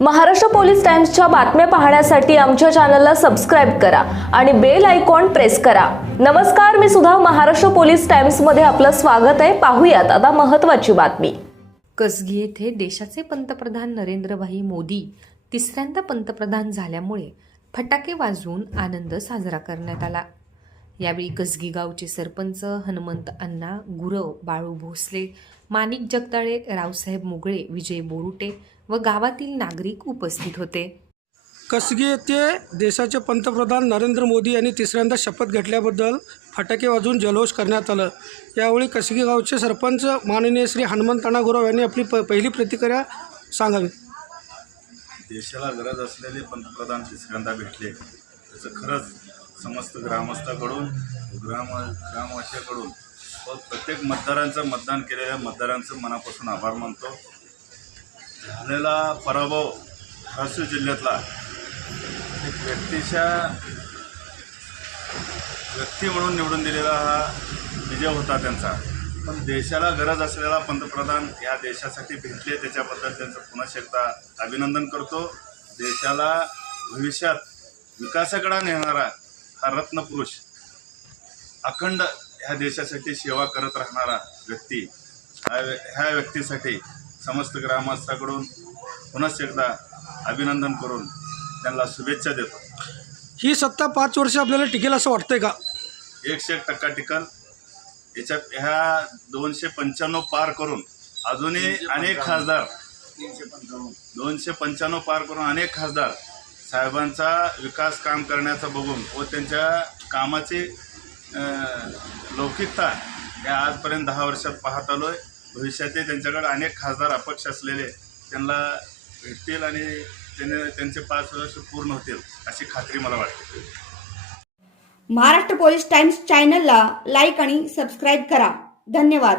Maharashtra police टाइम्सच्या बातम्या पाहण्यासाठी आमच्या चॅनलला सबस्क्राईब करा आणि बेल आयकॉन प्रेस करा. नमस्कार मी सुद्धा महाराष्ट्र पोलीस टाइम्समध्ये आपलं स्वागत आहे. पाहूयात आता महत्त्वाची बातमी. कसगी येथे देशाचे पंतप्रधान नरेंद्रभाई मोदी तिसऱ्यांदा पंतप्रधान झाल्यामुळे फटाके वाजवून आनंद साजरा करण्यात आला. यावेळी कसगी गावचे सरपंच हनुमंत अण्णा गुरव बाळू भोसले माणिक जगदाळे रावसाहेब मुगळे विजय बोरुटे व गावातील नागरिक उपस्थित होते. कसगी येथे देशाचे पंतप्रधान नरेंद्र मोदी यांनी तिसऱ्यांदा शपथ घेतल्याबद्दल फटाके वाजवून जल्लोष करण्यात आलं. यावेळी कसगी गावचे सरपंच माननीय श्री हनुमंताना गुरव यांनी आपली प पहिली प्रतिक्रिया सांगावी. देशाला गरज असलेले पंतप्रधान तिसऱ्यांदा भेटले. त्याचं खरंच समस्त ग्रामस्थाकडून ग्राम ग्रामवासियाकडून व प्रत्येक मतदारांचं मतदान केलेल्या मतदारांचं मनापासून आभार मानतो. झालेला पराभव धाराशिव जिल्ह्यातला एक व्यक्तीच्या व्यक्ती म्हणून निवडून दिलेला हा विजय होता त्यांचा. पण देशाला गरज असलेला पंतप्रधान या देशासाठी भेटले त्याच्याबद्दल त्यांचं पुन्हा एकदा अभिनंदन करतो. देशाला भविष्यात विकासाकडे नेणारा हा रत्नपुरुष अखंड ह्या देशासाठी सेवा करत राहणारा व्यक्ती ह्या व्य- ह्या व्यक्तीसाठी समस्त ग्रामस्थाकडून पुन्हा एकदा अभिनंदन करून त्यांना शुभेच्छा देतो. ही सत्ता पाच वर्ष आपल्याला टिकेल असं वाटतंय का? एकशे एक टक्का टिकल. याच्यात ह्या दोनशे पंच्याण्णव पार करून अजूनही अनेक खासदार दोनशे पंच्याण्णव पार करून अनेक खासदार साहेबांचा विकास काम करण्याचा बघून व त्यांच्या कामाची लौकिकता या आजपर्यंत दहा वर्षात पाहत आलो आहे भविष्यातही त्यांच्याकडे अनेक खासदार अपक्ष असलेले त्यांना भेटतील आणि त्याने त्यांचे पाच वर्ष पूर्ण होतील अशी खात्री मला वाटते. महाराष्ट्र पोलीस टाइम्स चॅनलला लाईक आणि सबस्क्राईब करा. धन्यवाद.